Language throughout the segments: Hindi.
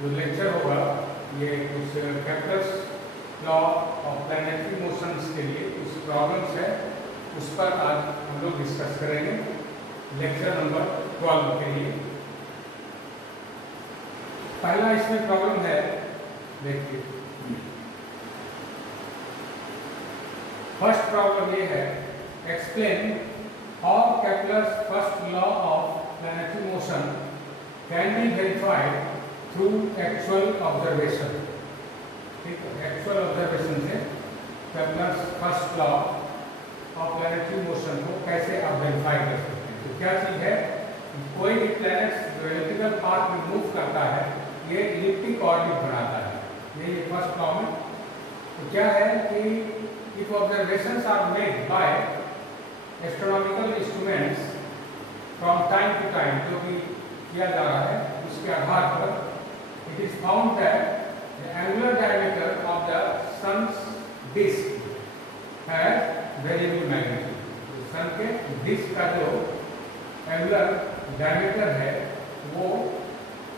जो लेक्चर होगा ये कुछ captors law of planetary motions के लिए कुछ प्रॉब्लम्स है, उस पर आज हम लोग डिस्कस करेंगे लेक्चर नंबर 12 के लिए। पहला इसमें प्रॉब्लम है, देखिए फर्स्ट प्रॉब्लम ये है, explain how Kepler's first law of planetary motion can be verified through actual observation. ठीक है, एक्चुअल ऑब्जर्वेशन से Kepler's first law of planetary motion को कैसे आप वेरीफाई कर सकते हैं। तो क्या चीज़ है, कोई भी प्लैनेट्स जो इलेक्ट्रिकल पाथ में मूव करता है ये इलिप्टिक ऑर्बिट बनाता है, ये फर्स्ट लॉ में। तो क्या है कि if observations are made by astronomical instruments from time to time, जो भी किया जा रहा है उसके आधार पर it is found that the angular diameter of the sun's disc has variable magnitude. Sun के डिस्क का जो एंगुलर डायमीटर है वो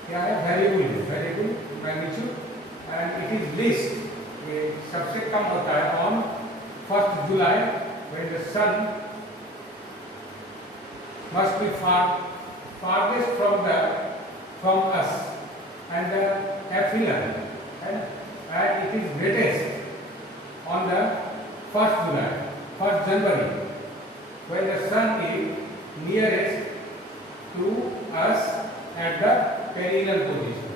क्या है, variable magnitude and it is list, ये सबसे कम होता है on 1st July when the sun must be farthest from us and the aphelion, and it is greatest on the 1st July, 1st January, when the sun is nearest to us at the perihelion position.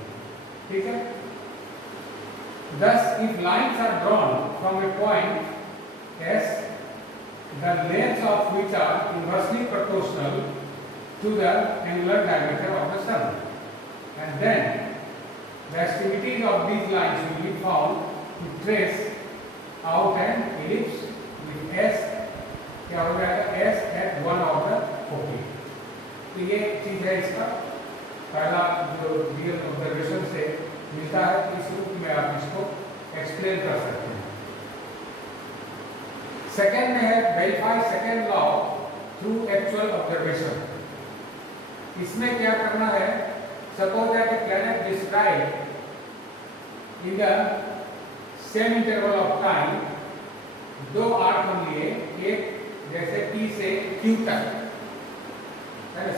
ठीक है। Thus, if lines are drawn from a point S, the lengths of which are inversely proportional to the angular diameter of the sun, and then the extremities of these lines will be found to trace out an ellipse with S, क्या हो जाएगा, S at one of the foci। तो ये चीज है, इसका पहला जो रियल ऑब्जर्वेशन से मिलता है, इस रूप में आप इसको एक्सप्लेन कर सकते हैं। सेकेंड में है verify second law through actual observation. इसमें क्या करना है, suppose that A planet describe in the same interval of time, दो आर्क हम लिए, एक जैसे P से Q तक,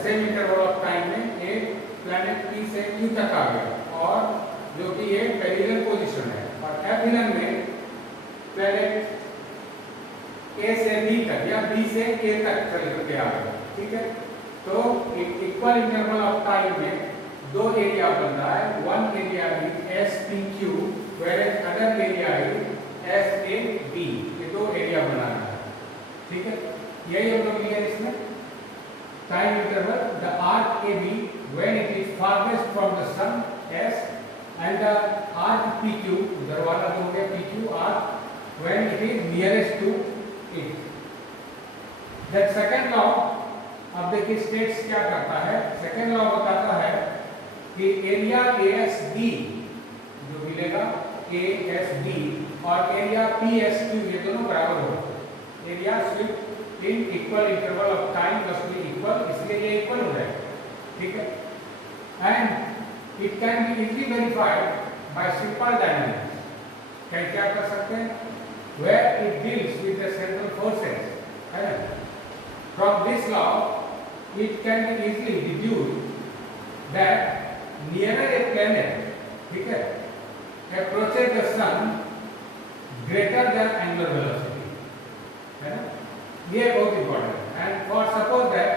सेम इंटरवल ऑफ टाइम में एक प्लैनेट P से Q तक आ गया और जो कि ये पेरिहिलियन पोजीशन है, और एफिलियन में प्लैनेट A से B तक या B से A तक चल करके आ गया। ठीक है, तो इक्वल इंटरवल ऑफ टाइम में दो एरिया बन रहा है, one area is SPQ whereas other area is SAB, ये दो एरिया बना रहा है। ठीक है, यही हम लोग लिए इसमें time interval, the arc AB when it is farthest from the sun S and the arc PQ, उधर वाला जो हो गया PQ arc when it is nearest to it। That second law, अब देखिए स्टेट्स क्या करता है, सेकेंड लॉ बताता है कि एरिया ASD जो मिलेगा ASD और एरिया PSQ ये दोनों बराबर होगा। Area Swift in equal interval of time must be equal, इसलिए ये इक्वल हो जाएगा। ठीक है, and it can be easily verified by simple dynamics। क्या कर सकते हैं, where it deals with the central forces, है ना। From this law it can be easily deduced that nearer a planet, ठीक है, approaches the sun greater than angular velocity, है ना, ये बहुत important है। And for suppose that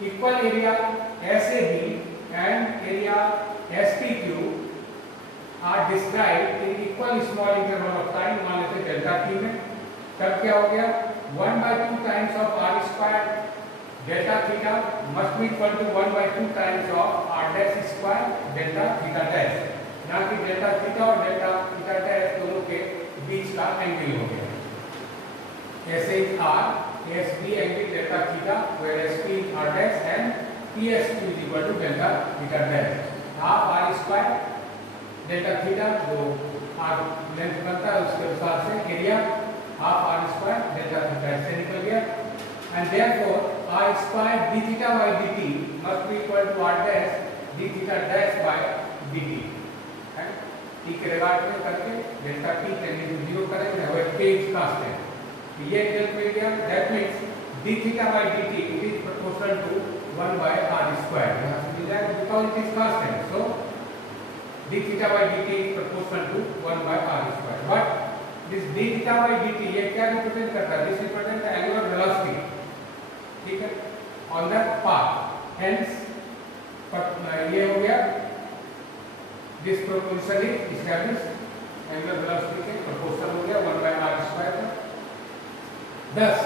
equal area SAB and area SPQ are described in equal small interval of time, मान लेते डेल्टा T में, तब क्या हो गया, 1/2 times of R square delta theta must be equal to 1/2 times of R dash square delta theta dash, ना कि डेल्टा थीटा और डेल्टा थीटा डैश दोनों के बीच का एंगल हो गया। ऐसे ही R SB angle delta theta where SP R dash and PSQ is equal to delta theta dash, half R square delta theta जो R लेंथ बनता है उसके अनुसार से area half R square delta theta से निकल गया, and therefore R square d theta by dt must be equal to R dash d theta dash by dt। t के रिगार्ड में करके डेल्टा t टेंडिंग टू 0 करेंगे where k is constant. तो ये हेल्प मिल गया. That means d theta by dt it is proportional to 1 by r square. यहाँ से मिल जाएगा because it is constant. So d theta by dt is proportional to 1 by r square. But this d theta by dt ये क्या रिप्रेजेंट करता है? This represents the angular velocity. ठीक है? On the path. Hence ये हो गया. This proportion is established. Angular velocity के proportional हो गया 1 by r square का. Thus,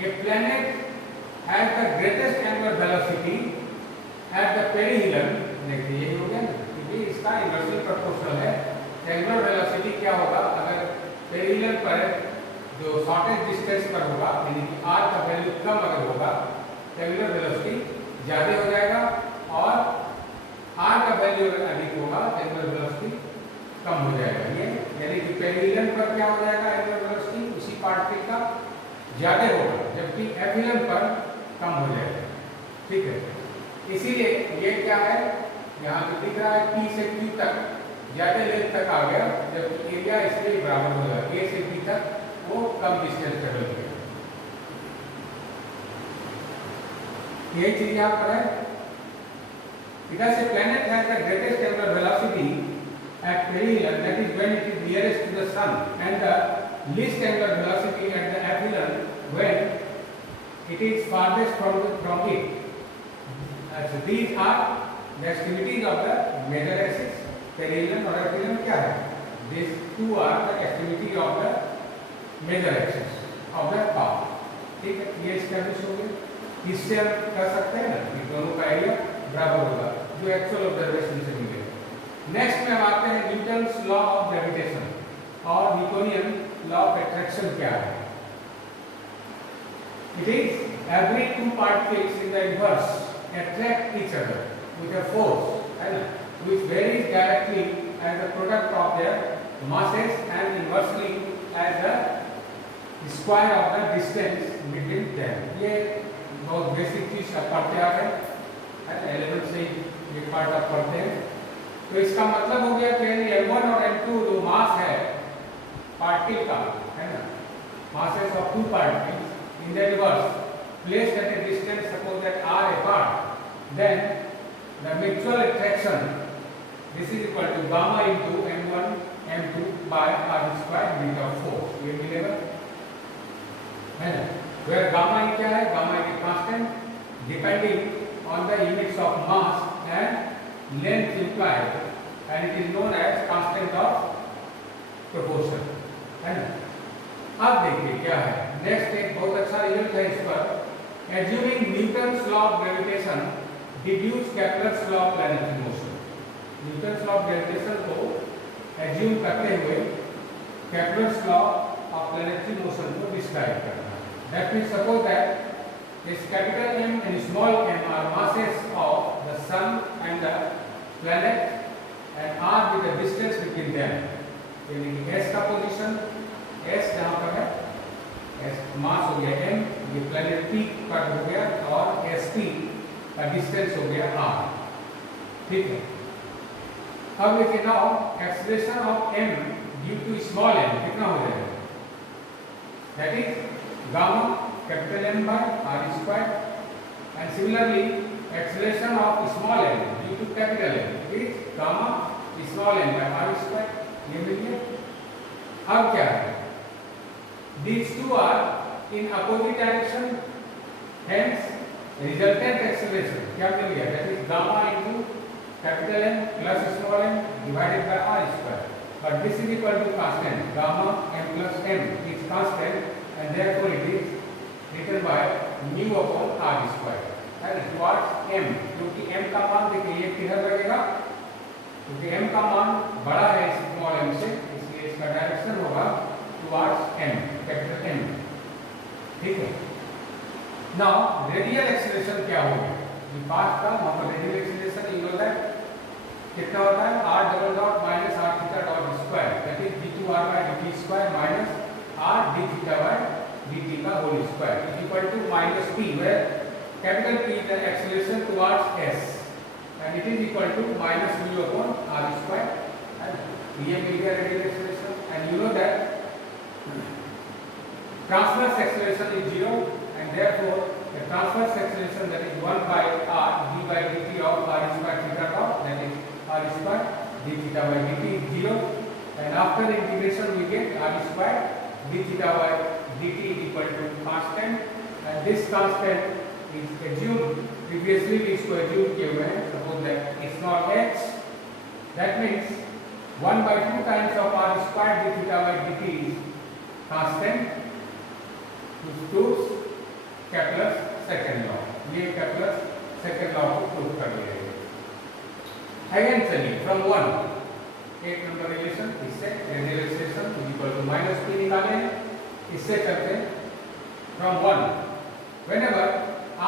a planet has the greatest angular velocity at the perihelion. देखिए ये हो गया ना, क्योंकि इसका इनवर्सली प्रोपोर्शनल है. एंगुलर वेलोसिटी क्या होगा? अगर पेरिहिलियन पर जो शॉर्टेस्ट डिस्टेंस पर होगा, यानी कि r का वैल्यू कम अगर होगा, एंगुलर वेलोसिटी ज़्यादा हो जाएगा, और r का वैल्यू अगर अधिक होगा, एंगुलर वेलोसिटी कम हो जाएगा. ये यानी कि पेरिहिलियन पर क्या हो जाएगा? एंगुलर वेलोसिटी उसी पार्टिकल का ज़्यादा होगा, जबकि एपिहिलियन पर कम हो जाएगा. ठीक है, इसीलिए ये क्या है, यहाँ पे दिख रहा है P से Q तक ज़्यादा लेंथ तक आ गया, जबकि एरिया इसके बराबर हो जाएगा. A से B तक वो कम डिस्टेंस ट्रेवल किया. यही चीज यहाँ पर है. Because a planet has the greatest angular velocity at perihelion, that is when it is nearest to the sun, and the least angular velocity at the aphelion when it is farthest from it. So these are the extremities of the major axis. Perihelion और aphelion क्या है? These two are the extremities of the major axis of the path. ठीक है, ये एस्टैब्लिश हो गया. इससे हम कर सकते हैं ना कि दोनों का एरिया बराबर होगा, जो एक्चुअल ऑब्जर्वेशन से मिलेगा. नेक्स्ट में हम आते हैं न्यूटन्स लॉ ऑफ ग्रेविटेशन और न्यूटोनियन लॉ ऑफ अट्रैक्शन क्या है. It is every two particles in the universe attract each other with a force, है ना, which varies directly as the product of their masses and inversely as the square of the distance between them. ये बहुत बेसिक चीज आप पढ़ते आ गए, एलिमेंट से ये पार्ट आप पढ़ते हैं. तो इसका मतलब हो गया कि M1 और M2 जो मास है पार्टिकल का, है ना, masses of two particles in the universe placed at a distance suppose that r apart, then the mutual attraction this is equal to gamma into m1 m2 by r square beta of force. ये मिलेगा, है ना, where gamma क्या है? Gamma is constant depending on the units of mass and length implied, and it is known as constant of proportion, है ना. अब देखिए क्या है. नेक्स्ट एक बहुत अच्छा रिजल्ट है इस पर. Assuming Newton's law of gravitation, deduce Kepler's law of planetary motion. Newton's law of gravitation को assume करते हुए Kepler's law of planetary motion को describe करना है. That means suppose that this capital M and small m are masses of the sun and the planet and r with the distance between them. यानी कि S का पोजीशन, S जहाँ पर है, S मास हो गया m, ये प्लैनेट P का हो गया, और SP का डिस्टेंस हो गया r. ठीक है. अब देखिए now acceleration of m due to small m कितना हो जाएगा? That is gamma capital M by r square, and similarly acceleration of small m due to capital M is gamma small m by r square. ये मिल गया. अब क्या है? These two are in opposite direction, hence resultant acceleration क्या मिल गया? That is gamma into capital M plus small m divided by r square. But this is equal to constant. Gamma m plus m is constant, and therefore it is written by mu upon r square. है ना? Towards m, क्योंकि m का मान देखिए ये किधर लगेगा? क्योंकि m का मान बड़ा है स्मॉल m से, इसलिए इसका डायरेक्शन होगा towards m, कैपिटल M. ठीक है. नाउ रेडियल एक्सेलरेशन क्या होगा? ये पाथ का वहाँ पर रेडियल एक्सेलरेशन ये होता है कितना होता है? r double dot minus r theta dot square, that is d2r by dt square minus r d theta by dt का whole square is equal to minus p, where capital P is the acceleration towards s, and it is equal to minus mu upon r square. ये मिल गया radial acceleration and you know that transverse acceleration is 0 and therefore the transverse acceleration that is 1 by r d by dt of r square theta dot that is r square d theta by dt is 0 and after integration we get r square d theta by dt is equal to constant and this constant is assumed previously we इसको assume किए हुए हैं suppose that it's not x that means 1 by 2 times of r square d theta by dt is constant proves Kepler's second law. ये Kepler's second law को प्रूव कर दिया है. Again चलिए from 1 एक नंबर रिलेशन इससे radial acceleration equal to minus p निकाले इससे करते from 1 whenever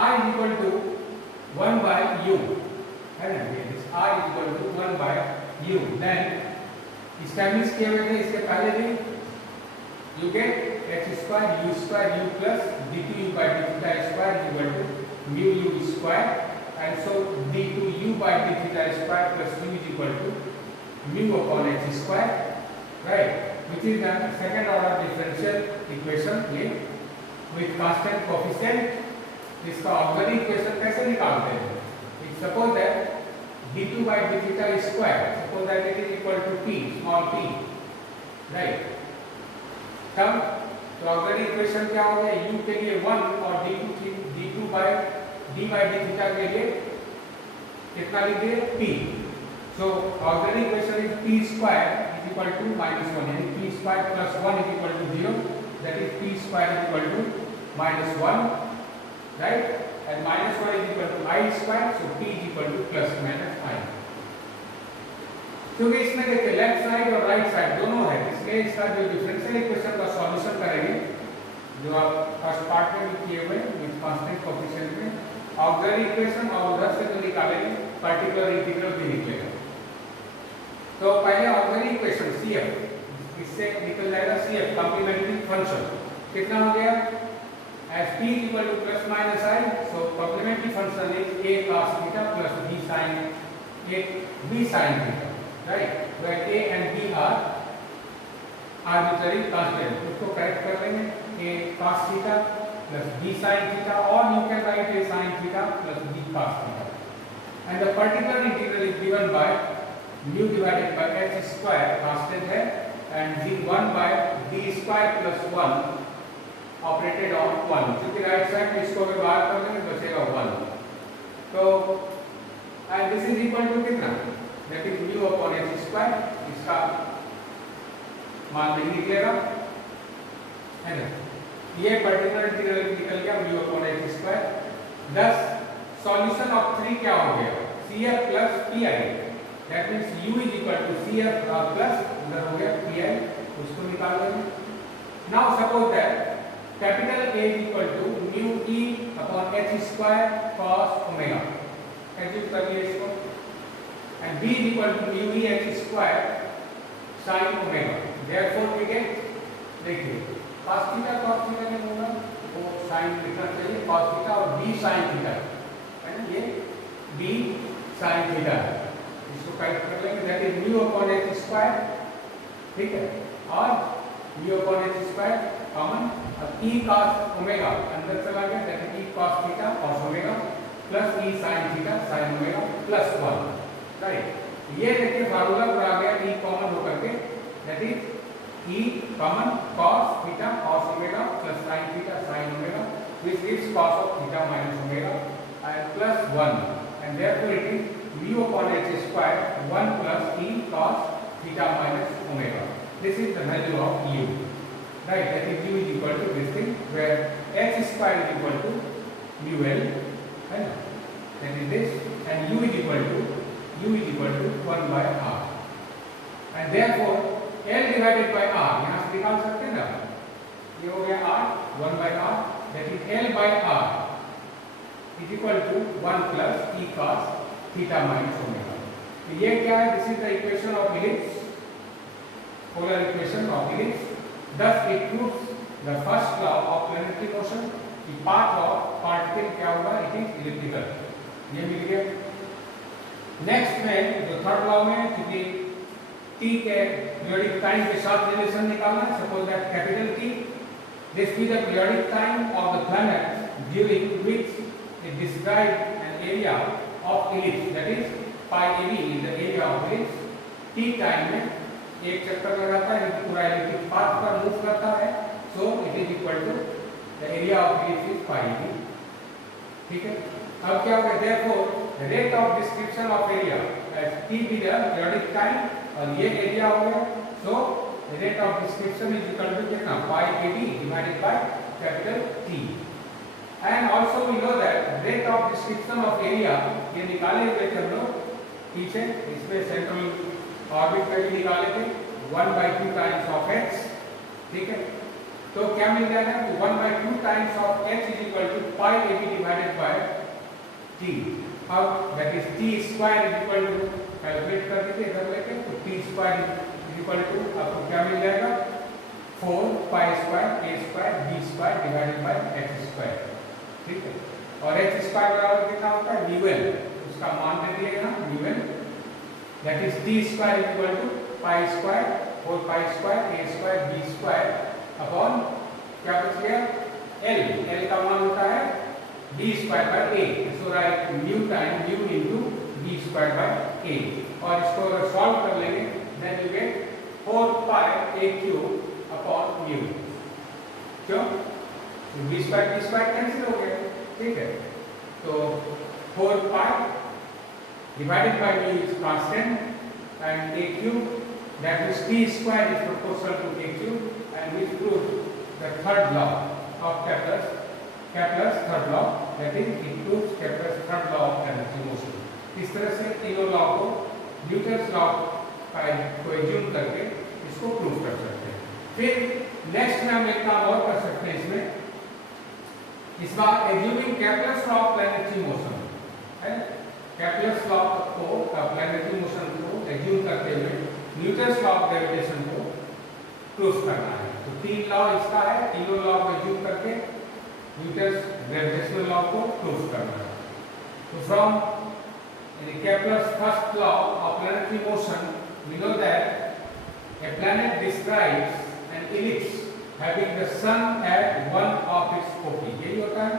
r is equal to 1 by u है ना ये this r is equal to 1 by u then establish किए हुए थे इसके पहले भी you get h square u plus d2u by d theta square is equal to mu u square and so d2u by d theta square plus u is equal to mu upon h square right which is the second order differential equation ये with constant coefficient इसका ऑक्सिलरी इक्वेशन कैसे निकालते हैं suppose that d2 by d theta square suppose that it is equal to p small p right तब तो ऑक्सिलरी इक्वेशन क्या हो गया u के लिए 1 और d2 by d theta के लिए कितना लिखिए p so auxiliary equation is p square is equal to -1 यानी p square plus 1 is equal to 0 that is p square is equal to -1 right and -1 is equal to I square so p is equal to plus minus I क्योंकि इसमें देखिए लेफ्ट साइड और राइट साइड दोनों है इसलिए इसका जो डिफरेंशियल इक्वेशन का सॉल्यूशन करेंगे जो आप फर्स्ट पार्ट में भी किए हुए विद कांस्टेंट कोएफिशिएंट में ऑक्सिलरी इक्वेशन और उधर से जो निकालेंगे पर्टिकुलर इंटीग्रल भी निकलेगा तो पहले ऑक्सिलरी इक्वेशन CF इससे निकल जाएगा CF कॉम्प्लीमेंट्री फंक्शन कितना हो गया as p equal to plus minus I so complementary function is a cos theta plus b sin theta right where a and b are arbitrary constant उसको करेक्ट कर लेंगे a cos theta plus b sin theta or you can write a sin theta plus b cos theta and the particular integral is given by mu divided by h square constant है and d 1 by d square plus 1 operated on 1 क्योंकि राइट साइड में इसको अगर बाहर कर लेंगे बचेगा 1 तो and this is equal to कितना that is mu upon h square इसका मान नहीं निकलेगा है ना ये पर्टिकुलर इंटीग्रल निकल गया mu upon h square thus solution of 3 क्या हो गया cf plus pi that means u is equal to cf plus उधर हो गया pi उसको निकाल लेंगे now suppose that capital A is equal to mu e upon h square cos omega execute कर लिए इसको and B is equal to mu e h square sin omega therefore we get देखिए cos theta नहीं होगा वो sin लिखना चाहिए cos theta और B sin theta है ना ये B sin theta इसको करेक्ट कर लेंगे that is mu upon h square ठीक है और mu upon h square common अब e cos ओमेगा अंदर चला गया that is e cos theta cos omega plus e sin theta sin omega plus 1 right ये देखिए फार्मूला पर आ गया e कॉमन होकर के that is e common cos theta cos omega plus sin theta sin omega which gives cos of theta minus omega and plus 1 and therefore it is mu upon h square 1 plus e cos theta minus omega this is the value of u right that is u is equal to this thing where h square is equal to mu l right that is this and u is equal to 1 by r and therefore l divided by r यहाँ से निकाल सकते हैं ना ये हो गया r 1 by r that is l by r is equal to 1 plus e cos theta minus omega तो ये क्या है this is the equation of ellipse polar equation of ellipse thus it proves the first law of planetary motion कि path of particle क्या होगा it is elliptical ये मिल गया नेक्स्ट में जो थर्ड लॉ में क्योंकि t के पीरियोडिक टाइम के साथ रिलेशन निकालना है। Suppose that capital T, this is the periodic time of the planet during which it describes an area of ellipse, that is pi ab is the area of ellipse। t time में एक चक्कर लगाता है, पूरा एलिप्टिक पाथ पर मूव करता है, so it is equal to the area of ellipse is pi ab। ठीक है, अब क्या होगा, therefore rate of description of area as t be the periodic time और ये एरिया हो गया, so rate of description is equal to कितना, pi ab divided by capital T। and also we know that rate of description of area ये निकाले हुए थे हम लोग पीछे, इसमें सेंट्रल ऑर्बिट में भी निकाले थे 1/2 टाइम्स ऑफ h। ठीक है, तो क्या मिल जाएगा, 1/2 times of h is equal to pi ab divided by T। अब that is t square is equal to, calculate कर देते इधर लेके, तो t square is equal to आपको क्या मिल जाएगा, 4 pi square a square b square divided by h square। ठीक है, और h square बराबर कितना होता है, μl, उसका मान दे दिए ना μl, that is t square is equal to pi square 4 pi square a square b square upon क्या बच गया l का मान होता है b square by a, so write mu time mu into b square by a, और इसको अगर सॉल्व कर लेंगे then you get 4 pi a cube upon mu। क्यों, b square कैंसिल हो गया। ठीक है, तो 4 pi divided by mu is constant and a cube, that is t square is proportional to a cube, and which proves the third law of Kepler's third law, that is it proves Kepler's third law of energy motion। इस तरह से तीनों लॉ को न्यूटन्स लॉ का को एज्यूम करके इसको प्रूव कर सकते हैं। फिर नेक्स्ट में हम एक काम और कर सकते हैं इसमें, इस बार assuming Kepler's law of planetary motion है, केपलर्स लॉ को प्लैनेटरी मोशन को एज्यूम करते हुए न्यूटन्स लॉ ऑफ ग्रेविटेशन को प्रूव करना है। तो तीन लॉ इसका है, तीनों लॉ को एज्यूम करके न्यूटन्स ग्रेविटेशनल लॉ को प्रूव करना है। तो from Kepler's first law of planetary motion, we know that a planet describes an ellipse having the sun at one of its foci। यही होता है।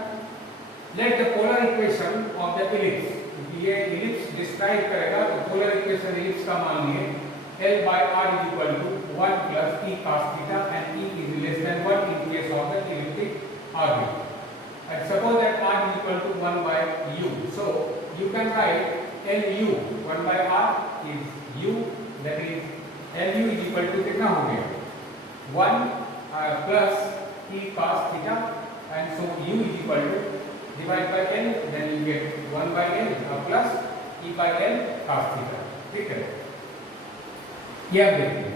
Let the polar equation of the ellipse, ये ellipse describe करेगा, तो polar equation ellipse का मान लिए L by R is equal to 1 plus E cos theta, and E is less than 1 in case of the elliptic orbit। And suppose that R is equal to 1 by U, so you can write LU 1 by R is U, that is LU is equal to कितना हो गया, 1 plus E cos theta, and so U is equal to divide by L, then you get 1 by L plus E by L cos theta। ठीक है, ये अब देखिए,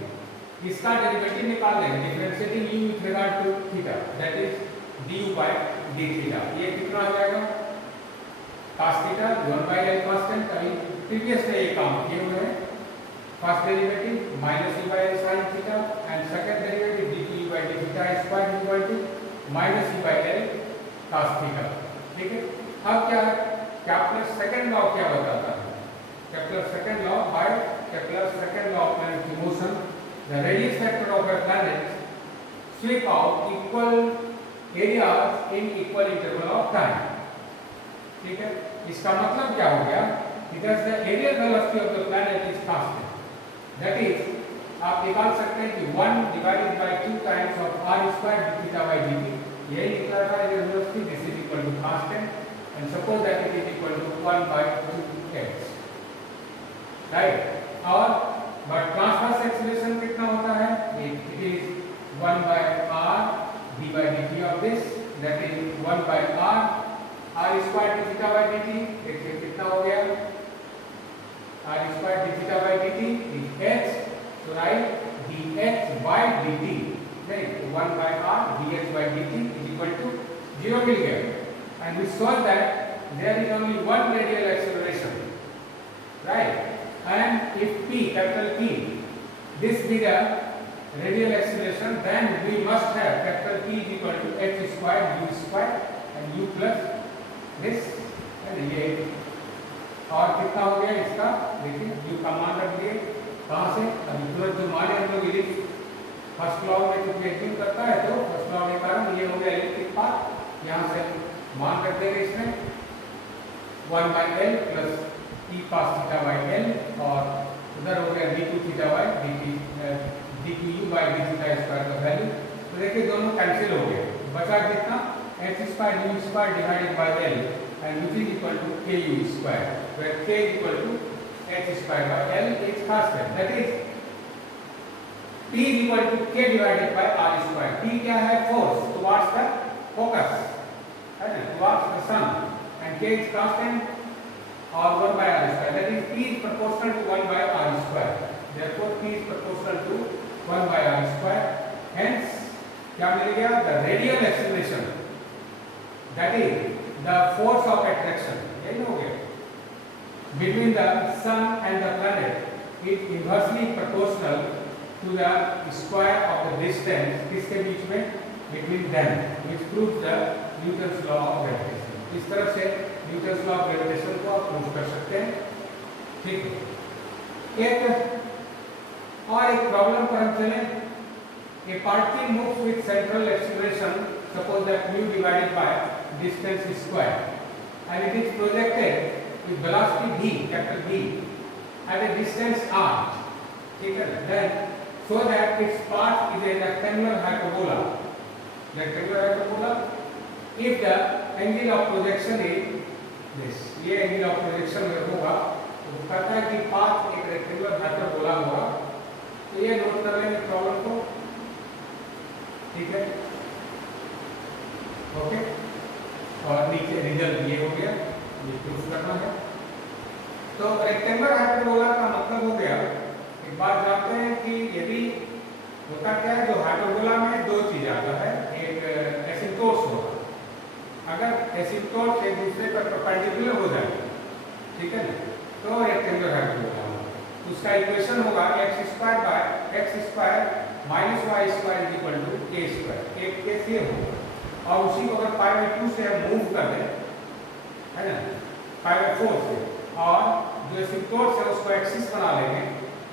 इसका डेरिवेटिव निकाल लेंगे, differentiating U with regard to theta, that is du by d theta। ये कितना हो जाएगा, cos theta 1 by L constant, अभी प्रीवियस में ये काम किए हुए हैं। First derivative minus e by L sin theta, and second derivative dt by d theta square equal to minus e by L cos theta। ठीक है, अब क्या है, केपलर सेकंड लॉ क्या बताता है, Kepler second law, by Kepler second law of planetary motion, the radius vector of a planet sweep out equal areas in equal interval of time. ठीक है, इसका मतलब क्या हो गया, because the aerial velocity of the planet is constant, that is आप निकाल सकते हैं कि 1 divided by 2 times of r square d theta by dt, यही निकला था aerial velocity, this is equal to constant, and suppose that it is equal to 1 by 2h, right? और but transverse acceleration कितना होता है, it is 1 by r d by dt of this, that is 1 by r square d theta by dt, देखिए कितना हो गया, r square d theta by dt is h, so write dh by dt, right? 1 by r dh by dt is equal to 0 मिल गया, and we saw that there is only one radial acceleration, right? And if p, capital P, this be the radial acceleration, then we must have capital P is equal to h square u square and u plus this, and ये और कितना हो गया इसका, देखिए u का मान रख दिए कहाँ से? अभी तुरंत जो माने हम लोग इलेक्ट्रिक फर्स्ट लॉ में जो एग्जिम करता है तो फर्स्ट लॉ के कारण ये हो गया इलेक्ट्रिक पाथ। यहाँ से मान कर देंगे इसमें 1/L plus e cos theta by L और उधर हो गया d2 theta by dqu by d theta square का वैल्यू। तो देखिए दोनों कैंसिल हो गए, बचा कितना h square u square divided by L and which is equal to ku square where k is equal to h square by L is constant, that is P is equal to k divided by r square। P क्या है? फोर्स towards the focus है ना, towards the sun and k is constant or 1 by r square, that is P is proportional to 1 by r square, therefore P is proportional to 1 by r square, hence क्या मिल गया? the radial acceleration, that is the force of attraction, यही हो गया, between the sun and the planet is inversely proportional to the square of the distance किसके बीच में? between them, which proves the Newton's law of gravitation। इस तरह से Newton's law of gravitation को आप प्रूव कर सकते हैं। ठीक है, एक और एक प्रॉब्लम पर हम चलें। A particle moves with central acceleration, suppose that mu divided by distance square, and it is projected with velocity v, capital V, at a distance r, ठीक है, then so that its path is a rectangular hyperbola, if the angle of projection is this, ये angle of projection अगर होगा तो कहता है कि path एक rectangular hyperbola होगा। तो ये नोट कर लेंगे प्रॉब्लम को, ठीक है, ओके। और नीचे रिजल्ट ये हो गया, ये प्रूफ करना है। तो रेक्टेंगुलर हाइपरबोला का मतलब हो गया, एक बात जानते हैं कि यदि होता क्या है, जो हाइपरबोला में दो चीज आता है, एक एसिम्पटोट्स होगा, अगर एसिम्पटोट्स एक दूसरे पर परपेंडिकुलर हो जाए, ठीक है ना, तो रेक्टेंगुलर हाइपरबोला होगा। तो उसका इक्वेशन होगा x square by x square minus y square is equal to a square, एक केस ये होगा। और उसी को अगर π/2 से हम मूव कर दें, है ना, π/4 से, और जो एसिम्पटोट्स है उसको एक्सिस बना लेंगे,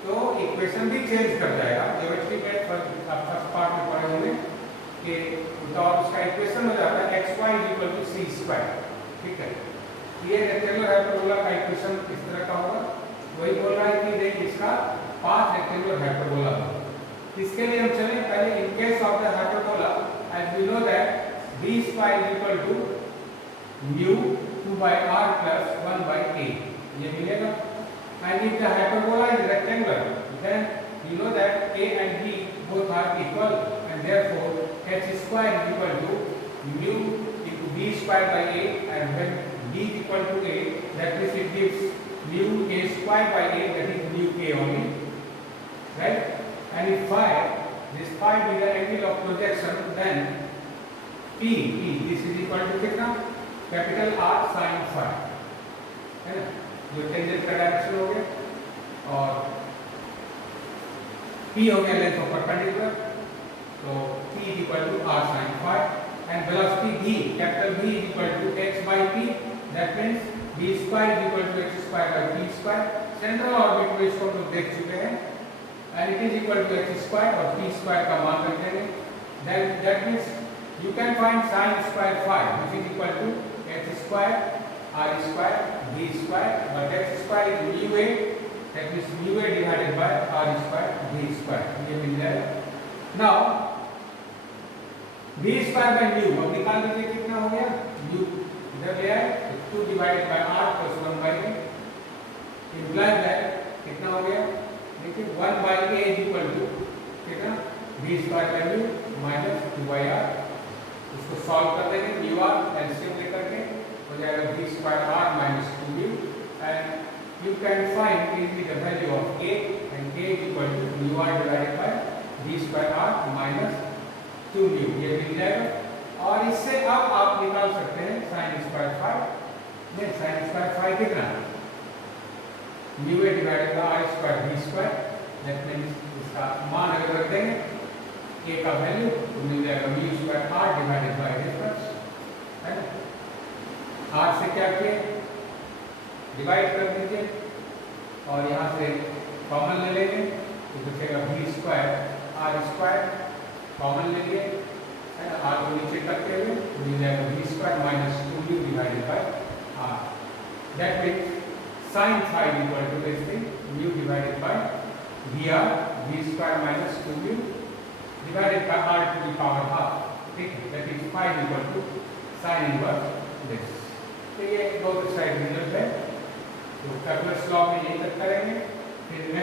तो इक्वेशन भी चेंज कर जाएगा। ज्योमेट्री में फर्स्ट पार्ट में पढ़े होंगे कि तो उसका इक्वेशन हो जाता है xy is equal to c square, ठीक है। ये रेक्टेंगुलर हाइपरबोला का इक्वेशन किस तरह का होगा? वही बोल रहा है कि देख इसका पाथ रेक्टेंगुलर हाइपरबोला होगा। इसके लिए हम चलें पहले, in case of the hyperbola as we know that b square is equal to mu 2 by r plus 1 by a, ये मिलेगा। and if the hyperbola is rectangular, then you know that a and b both are equal and therefore h square is equal to mu into b square by a, and when b is equal to a, that means it gives mu a square by a, that is mu k only, right? And if phi, this phi be the angle of projection, then P this is equal to कितना? कैपिटल R sin phi, है ना, जो टेंजेंट का डायरेक्शन हो गया, और P हो गया लेंथ ऑफ परपेंडिकुलर, तो P is equal to R sin phi, and velocity v, capital V is equal to x by p, that means v square is equal to x square by p square। Central orbit में इसको हम लोग देख चुके हैं, and it is equal to x square और p square का मान रख देंगे, then that means you can find sin square phi which is equal to h square r square b square, but x square is mu a, that means mu a divided by r square b square, ये मिल जाएगा। now b square by mu अब निकाल लीजिए, कितना हो गया? mu इधर ले आए, 2 divided by r plus 1 by a, implies that कितना हो गया? देखिए 1 by a is equal to कितना? b square by mu minus 2 by r, उसको सॉल्व कर देंगे, म्यू आर एलसीएम लेकर के हो जाएगा b square r minus 2 mu, and you can find easily the value of k, and k is equal to mu r divided by b square r minus 2 mu, ये मिल जाएगा। और इससे अब आप निकाल सकते हैं sin स्क्वायर फाई, नहीं sin स्क्वायर फाई कितना? Mu a divided by r square b square, that means इसका मान अगर रख देंगे k का वैल्यू तो मिल जाएगा mu square r divided by difference, है ना। r से क्या किए? डिवाइड कर दीजिए, और यहाँ से कॉमन ले लेंगे तो बचेगा v square r square, common ले लिए है ना, r को नीचे करते हुए मिल जाएगा v square minus 2u divided by r। That means sine phi equal to this thing mu divided by vr, v square minus 2u divided by r to the power half. ठीक है, that is phi equal to sine inverse this. तो ये 2 साइड रिजल्ट है। तो कैलकुलस लॉ में यही तक करेंगे। फिर